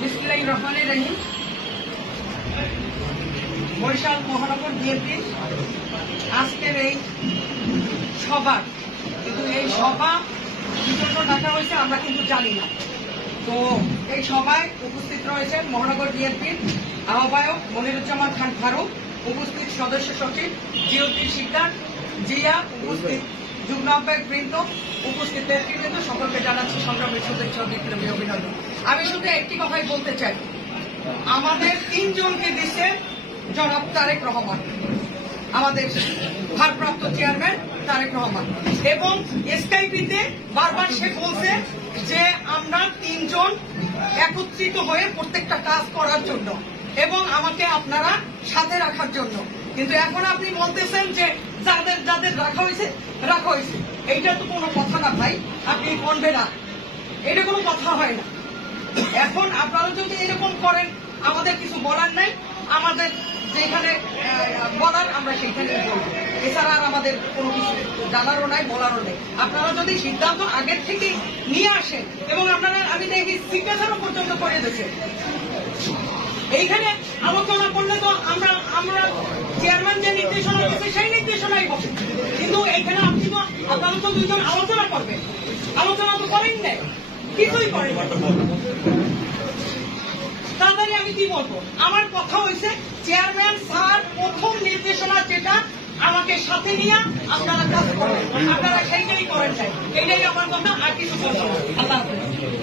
বিসমিল্লাহির রহমানির রহিম। বরিশাল মহানগর বিএনপি আজকের এই সভা, কিন্তু এই সভা কি জন্য ডাকা হয়েছে আমরা কিন্তু জানি না। তো এই সভায় উপস্থিত রয়েছেন মহানগর বিএনপির আহ্বায়ক মনিরুজ্জামান খান ফারুক, উপস্থিত সদস্য সচিব জিওদ্দিন শিকদার, জিয়া, উপস্থিত যুগ্ম আহ্বায়ক বৃন্দ, উপস্থিত নেতৃবৃন্দ, সকলকে জানাচ্ছি সংগ্রামের শুভেচ্ছা ও বিপ্লবী অভিনন্দন। আমি শুধু একটি কথাই বলতে চাই, আমাদের তিনজনকে দিচ্ছে জনাব তারেক রহমান, আমাদের ভারপ্রাপ্ত চেয়ারম্যান তারেক রহমান, এবং এসকাইপিতে বারবার সে বলছে যে আমরা তিনজন একত্রিত হয়ে প্রত্যেকটা কাজ করার জন্য এবং আমাকে আপনারা সাথে রাখার জন্য। কিন্তু এখন আপনি বলতেছেন যে যাদের যাদের রাখা হয়েছে। এইটা তো কোনো কথা না ভাই, আপনি বলবে না, এটা কোনো কথা হয় না। এখন আপনারা যদি এরকম করেন আমাদের কিছু বলার নাই, আমাদের যেখানে বলার আমরা সেইখানে বলবো, এছাড়া আর আমাদের কোনো কিছু জানারও নাই, বলারও নেই। আপনারা যদি সিদ্ধান্ত আগের থেকে নিয়ে আসেন, এবং আপনারা আমি দেখি সিগনেচারও পর্যন্ত করে দিয়েছেন, এইখানে আলোচনা করলে তো আমরা চেয়ারম্যান যে নির্দেশনা দিচ্ছে সেই নির্দেশনাই বসে, কিন্তু এইখানে আপনি তো আপনারা তো দুইজন আলোচনা করবেন, আলোচনা তো করেন নাই, কিছুই করেন। তাড়াতাড়ি আমি কি বলবো, আমার কথা হয়েছে চেয়ারম্যান স্যার প্রথম নির্দেশনা যেটা আমাকে সাথে নিয়ে আপনারা কাজ করেন, আপনারা সেইটাই করেন নাই, এইটাই আমার কথা, আর কিছু বলবো না। আল্লাহ হাফেজ।